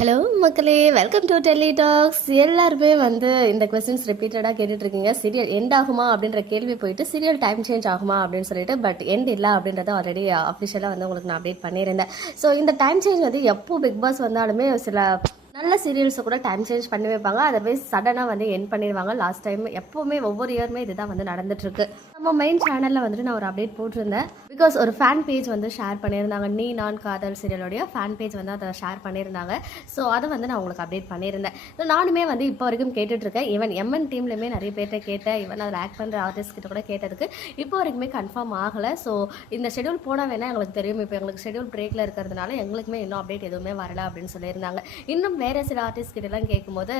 Hello மக்களே, welcome to Delhi tax. எல்லாருமே வந்து இந்த கொஸ்டின்ஸ் ரிப்பீட்டடாக கேட்டுட்ருக்கீங்க. சீரியல் எண்ட் ஆகுமா அப்படின்ற கேள்வி போயிட்டு சீரியல் டைம் சேஞ்ச் ஆகுமா அப்படின்னு சொல்லிட்டு, பட் எண்ட் இல்லை அப்படின்றத ஆல்ரெடி அஃபிஷியலாக வந்து உங்களுக்கு நான் அப்டேட் பண்ணியிருந்தேன். ஸோ இந்த டைம் சேஞ்ச் வந்து எப்போ பிக் பாஸ் வந்தாலுமே சில நல்ல சீரியல்ஸை கூட டைம் சேஞ்ச் பண்ணி வைப்பாங்க. அதர்வைஸ் சடனாக வந்து என் பண்ணிடுவாங்க. லாஸ்ட் டைம் எப்போவுமே ஒவ்வொரு இயருமே இதுதான் வந்து நடந்துட்டுருக்கு. நம்ம மெயின் சேனலில் வந்துட்டு நான் ஒரு அப்டேட் போட்டிருந்தேன். பிகாஸ் ஒரு ஃபேன் பேஜ் வந்து ஷேர் பண்ணியிருந்தாங்க. நீ நான் காதல் சீரியலோடைய ஃபேன் பேஜ் வந்து அதை ஷேர் பண்ணியிருந்தாங்க. ஸோ அதை வந்து நான் உங்களுக்கு அப்டேட் பண்ணியிருந்தேன். ஸோ நானுமே வந்து இப்போ வரைக்கும் கேட்டுட்ருக்கேன். ஈவன் எம்என் டீம்லேயுமே நிறைய பேர்கிட்ட கேட்டேன். ஈவன் அதில் ஆக்ட் பண்ணுற ஆர்டிஸ்ட் கிட்ட கூட கேட்டதுக்கு இப்போ வரைக்குமே கன்ஃபார்ம் ஆகலை. ஸோ இந்த ஷெடியூல் போனால் வேணால் எங்களுக்கு தெரியும். இப்போ எங்களுக்கு ஷெடியூல் பிரேக்கில் இருக்கிறதுனால எங்களுக்குமே இன்னும் அப்டேட் எதுவுமே வரல அப்படின்னு சொல்லியிருந்தாங்க. இன்னும் வேறு சில ஆர்டிஸ்ட் கிட்டலாம் கேட்கும்போது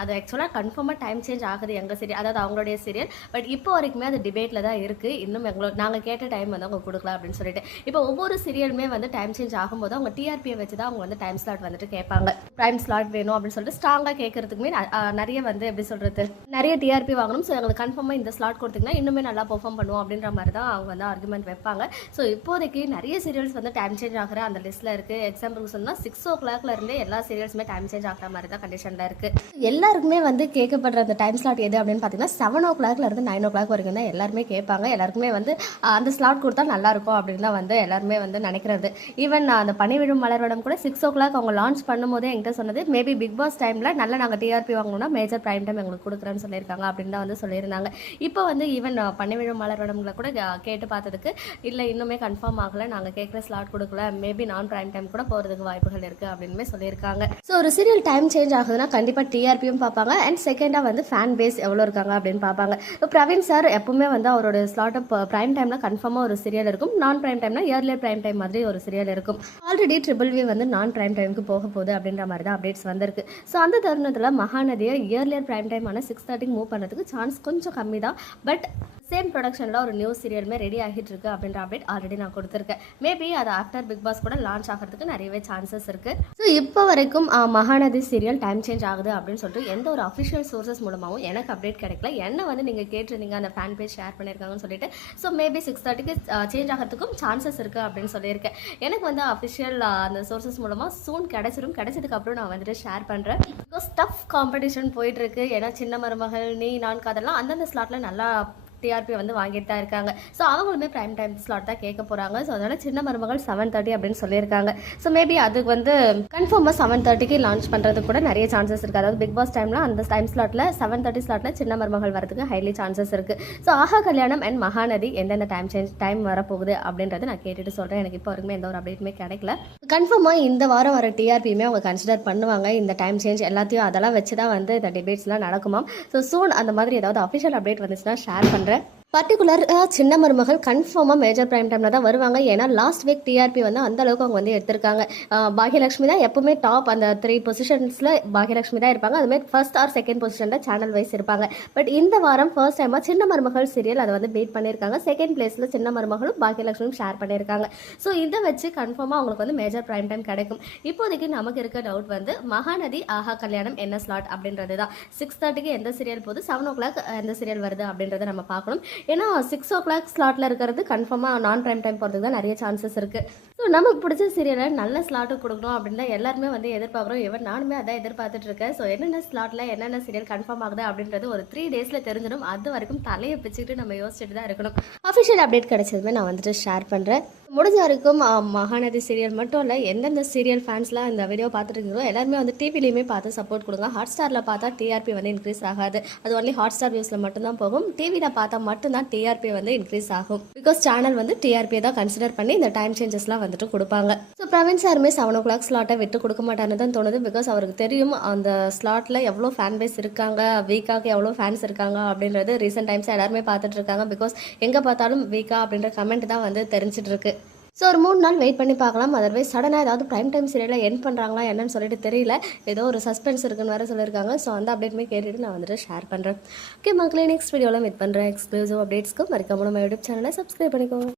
அது ஆக்சுவலாக கன்ஃபார்மாக டைம் சேஞ்ச் ஆகுது எங்கள் சீரியல், அதாவது அவங்களுடைய சீரியல். பட் இப்போ வரைக்குமே அது டிபேட்டில் தான் இருக்குது. இன்னும் நாங்கள் கேட்ட டைம் வந்து அவங்க கொடுக்கலாம் அப்படின்னு சொல்லிட்டு. இப்போ ஒவ்வொரு சீரியலுமே வந்து டைம் சேஞ்ச் ஆகும்போது அவங்க டிஆர்பியை வச்சு தான் அவங்க வந்து டைம் ஸ்லாட் வந்துட்டு கேட்பாங்க. டைம் ஸ்லாட் வேணும் அப்படின்னு சொல்லிட்டு ஸ்ட்ராங்காக கேட்கறதுக்குமே நிறைய வந்து எப்படி சொல்கிறது, நிறைய டிஆர்பி வாங்கணும். ஸோ எங்களுக்கு கன்ஃபார்மாக இந்த ஸ்லாட் கொடுத்தீங்கன்னா இன்னுமே நல்லா பெர்ஃபார்ம் பண்ணுவோம் அப்படின்ற மாதிரி தான் அவங்க வந்து ஆர்குமெண்ட் வைப்பாங்க. ஸோ இப்போதைக்கு நிறைய சீரியல்ஸ் வந்து டைம் சேஞ்ச் ஆகிற அந்த லிஸ்ட்டில் இருக்குது. எக்ஸாம்பிளுக்கு சொன்னால் 6 o'clock எல்லா சீரியல்ஸுமே டைம் சேஞ்ச் ஆகிற மாதிரி தான் கண்டிஷனில் இருக்குது. எல்லாருக்குமே வந்து கேட்கப்படுற அந்த டைம் ஸ்லாட் எது அப்படின்னு பார்த்தீங்கன்னா 7 o'clock 9 o'clock வரைக்கும் தான் எல்லாருமே கேட்பாங்க. எல்லாருக்குமே வந்து அந்த ஸ்லாட் கொடுத்தா நல்லாயிருக்கும் அப்படின்னு தான் வந்து எல்லாருமே வந்து நினைக்கிறது. ஈவன் அந்த பனிவிழும் மலர்வடம் கூட 6 o'clock அவங்க லான்ச் பண்ணும்போதே என்கிட்ட சொன்னது, மேபி பிக் பாஸ் டைமில் நல்லா நாங்கள் டிஆர்பி வாங்கணும்னா மேஜர் பிரைம் டைம் எங்களுக்கு கொடுக்குறேன்னு சொல்லியிருக்காங்க அப்படின்னு தான் வந்து சொல்லியிருந்தாங்க. இப்போ வந்து ஈவன் பனிவிழும் மலர்வடம்ல கூட கேட்டு பார்த்ததுக்கு இல்லை இன்னுமே கன்ஃபார்ம் ஆகலை, நாங்கள் கேட்குற ஸ்லாட் கொடுக்கல, மேபி நான் பிரைம் டைம் கூட போகிறதுக்கு வாய்ப்புகள் இருக்குது அப்படின்னு சொல்லியிருக்காங்க. ஸோ ஒரு சீரியல் டைம் சேஞ்ச் ஆகுதுன்னா கண்டிப்பாக டிஆர்பியும் பார்ப்பாங்க. அண்ட் செகண்டாக வந்து ஃபேன் பேஸ் எவ்வளோ இருக்காங்க அப்படின்னு பார்ப்பாங்க. இப்போ பிரவீன் சார் எப்பவுமே வந்து அவரோட ஸ்லாட்டை பிரைம் டைமில் கன்ஃபார்மாக ஒரு சீரியல் இருக்கும். நான் பிரைம் டைம்னா இயர்லியர் பிரைம் டைம் மாதிரி ஒரு சீரியல் இருக்கும். ஆல்ரெடி ட்ரிபிள் வந்து நான் பிரைம் டைமுக்கு போக போகுது அப்படின்ற மாதிரி தான் அப்டேட்ஸ் வந்திருக்கு. ஸோ அந்த தருணத்தில் மகாநதியை இயர்லியர் பிரைம் டைம் ஆனால் 6:30 மூவ் பண்ணுறதுக்கு சான்ஸ் கொஞ்சம் கம்மி தான். பட் சேம் ப்ரொடக்ஷனில் ஒரு நியூ சீரியலுமே ரெடி ஆகிட்டு இருக்கு அப்படின்ற அப்டேட் ஆல்ரெடி நான் கொடுத்துருக்கேன். மேபி அது ஆஃப்டர் பிக் பாஸ் கூட லான்ச் ஆகிறதுக்கு நிறையவே சான்சஸ் இருக்குது. ஸோ இப்போ வரைக்கும் மகாநதி சீரியல் டைம் சேஞ்ச் ஆகுது அப்படின்னு சொல்லிட்டு எந்த ஒரு அஃபிஷியல் சோர்சஸ் மூலமாகவும் எனக்கு அப்டேட் கிடைக்கல. என்ன வந்து நீங்கள் கேட்டிருந்தீங்க அந்த ஃபேன் பேஜ் ஷேர் பண்ணியிருக்காங்கன்னு சொல்லிட்டு. ஸோ மேபி 6:30 சேஞ்ச் ஆகிறதுக்கும் சான்சஸ் இருக்குது அப்படின்னு சொல்லியிருக்கேன். எனக்கு வந்து அஃபிஷியல் அந்த சோர்சஸ் மூலமாக சூன் கிடைச்சதுக்கு அப்புறம் நான் வந்துட்டு ஷேர் பண்ணுறேன். பிகாஸ் டஃப் காம்படிஷன் போயிட்டு இருக்கு. ஏன்னா சின்ன மருமகள், நீ நான் காதெல்லாம் அந்தந்த ஸ்லாட்டில் நல்லா டிஆர்பி வந்து வாங்கிட்டு தான் இருக்காங்க. ஸோ அவங்களுமே பிரைம் டைம் ஸ்லாட் தான் கேட்க போகிறாங்க. ஸோ அதனால் சின்ன மருமகள் 7:30 அப்படின்னு சொல்லியிருக்காங்க. ஸோ மேபி அதுக்கு வந்து கன்ஃபார்மாக 7:30 லான்ச் பண்ணுறதுக்கு கூட நிறைய சான்சஸ் இருக்குது. அதாவது பிக் பாஸ் டைமில் அந்த டைம் ஸ்லாட்டில் 7:30 ஸ்லாட்டில் சின்ன மருமகள் வரதுக்கு ஹைலி சான்சஸ் இருக்குது. ஸோ ஆஹா கல்யாணம் அண்ட் மகாநதி எந்தெந்த டைம் வரப்போகுது அப்படின்றத நான் கேட்டுட்டு சொல்கிறேன். எனக்கு இப்போ வரைக்குமே எந்த ஒரு அப்டேட்டுமே கிடைக்கல. கன்ஃபார்மாக இந்த வாரம் வர டிஆர்பியுமே அவங்க கன்சிடர் பண்ணுவாங்க. இந்த டைம் சேஞ்ச் எல்லாத்தையும் அதெல்லாம் வச்சு தான் வந்து இந்த டிபேட்ஸ்லாம் நடக்குமா. ஸோ சூன் அந்த மாதிரி ஏதாவது அஃபிஷியல் அப்டேட் வந்துச்சுன்னா ஷேர் பண்ணுறேன். பர்டிகுலர் சின்ன மருமகள் கன்ஃபார்மாக மேஜர் பிரைம் டைமில் தான் வருவாங்க. ஏன்னா லாஸ்ட் வீக் டிஆர்பி வந்து அந்த அளவுக்கு அவங்க வந்து எடுத்திருக்காங்க. பாக்யலட்சுமி தான் எப்பவுமே டாப், அந்த 3 பொசிஷன்ஸில் பாக்யலட்சுமி தான் இருப்பாங்க. அதுமாதிரி ஃபர்ஸ்ட் ஆர் செகண்ட் பொசிஷனில் சேனல் வைஸ் இருப்பாங்க. பட் இந்த வாரம் ஃபர்ஸ்ட் டைமாக சின்ன மருமகள் சீரியல் அதை வந்து பீட் பண்ணியிருக்காங்க. செகண்ட் பிளேஸில் சின்ன மருமகளும் பாக்யலட்சுமியும் ஷேர் பண்ணியிருக்காங்க. ஸோ இதை வச்சு கன்ஃபார்மாக அவங்களுக்கு வந்து மேஜர் பிரைம் டைம் கிடைக்கும். இப்போதைக்கு நமக்கு இருக்க டவுட் வந்து மகாநதி ஆஹா கல்யாணம் என்ன ஸ்லாட் அப்படின்றது தான். 6:30 எந்த சீரியல் போகுது, 7 o'clock எந்த சீரியல் வருது அப்படின்றத நம்ம பார்க்கணும். ஏன்னா 6 o'clock ஸ்லாட்டில் இருக்கிறது கன்ஃபார்மாக நான் பிரைம் டைம் போகிறதுக்கு தான் நிறைய சான்சஸ் இருக்குது. ஸோ நமக்கு பிடிச்ச சீரியலை நல்ல ஸ்லாட்டு கொடுக்கணும் அப்படின்னு தான் எல்லாருமே வந்து எதிர்பார்க்குறோம். இவன் நானுமே அதான் எதிர்பார்த்துட்டு இருக்கேன். ஸோ என்னென்ன ஸ்லாட்டில் என்னென்ன சீரியல் கன்ஃபார்ம் ஆகுது அப்படின்றது ஒரு 3 days தெரிஞ்சிடும். அது வரைக்கும் தலையை பிச்சுக்கிட்டு நம்ம யோசிச்சுட்டு தான் இருக்கணும். அஃபிஷியல் அப்டேட் கிடைச்சதுமே நான் வந்துட்டு ஷேர் பண்ணுறேன். முடிஞ்ச வரைக்கும் மகாநதி சீரியல் மட்டும் இல்லை, எந்தெந்த சீரியல் ஃபேன்ஸ்லாம் இந்த வீடியோ பார்த்துட்டு இருக்கீங்களோ எல்லாருமே வந்து டிவிலையுமே பார்த்து சப்போர்ட் கொடுங்க. ஹாட் ஸ்டாரில் பார்த்தா டிஆர்பி வந்து இன்க்ரீஸ் ஆகாது. அது ஒன்லி ஹாட் ஸ்டார் வியூஸில் மட்டும்தான் போகும். டிவியில் பார்த்தா மட்டும்தான் டிஆர்பி வந்து இன்க்ரீஸ் ஆகும். பிகாஸ் சேனல் வந்து டிஆர்பியை தான் கன்சிடர் பண்ணி இந்த டைம் சேஞ்சஸ்லாம் வந்துட்டு கொடுப்பாங்க. ஸோ பிரவீன் சாருமே 7 o'clock ஸ்லாட்டை விட்டு கொடுக்க மாட்டான்னு தான் தோணுது. பிகாஸ் அவருக்கு தெரியும் அந்த ஸ்லாட்டில் எவ்வளோ ஃபேன் பேஸ் இருக்காங்க, வீக்காக எவ்வளோ ஃபேன்ஸ் இருக்காங்க அப்படின்றது ரீசெண்ட் டைம்ஸ் எல்லாருமே பார்த்துட்டு இருக்காங்க. பிகாஸ் எங்கே பார்த்தாலும் வீக்கா அப்படின்ற கமெண்ட் தான் வந்து தெரிஞ்சிட்டு இருக்கு. ஸோ ஒரு 3 நாள் வெயிட் பண்ணி பார்க்கலாம். அதர்வைஸ் சடனாக ஏதாவது பிரைம் டைம் சீரியலில் என் பண்ணுறாங்களா என்னன்னு சொல்லிட்டு தெரியல. ஏதோ ஒரு சஸ்பென்ஸ் இருக்குன்னு வேறு சொல்லியிருக்காங்க. ஸோ அந்த அப்டேட்டுமே கேட்டுட்டு நான் வந்துட்டு ஷேர் பண்ணுறேன். ஓகே மக்களே, நெக்ஸ்ட் வீடியோவில் மீட் பண்ணுறேன். எக்ஸ்க்ளூசிவ் அப்டேட்ஸ்க்கு மறக்காம நம்ம யூடியூப் சேனலை சப்ஸ்கிரைப் பண்ணிக்கோங்க.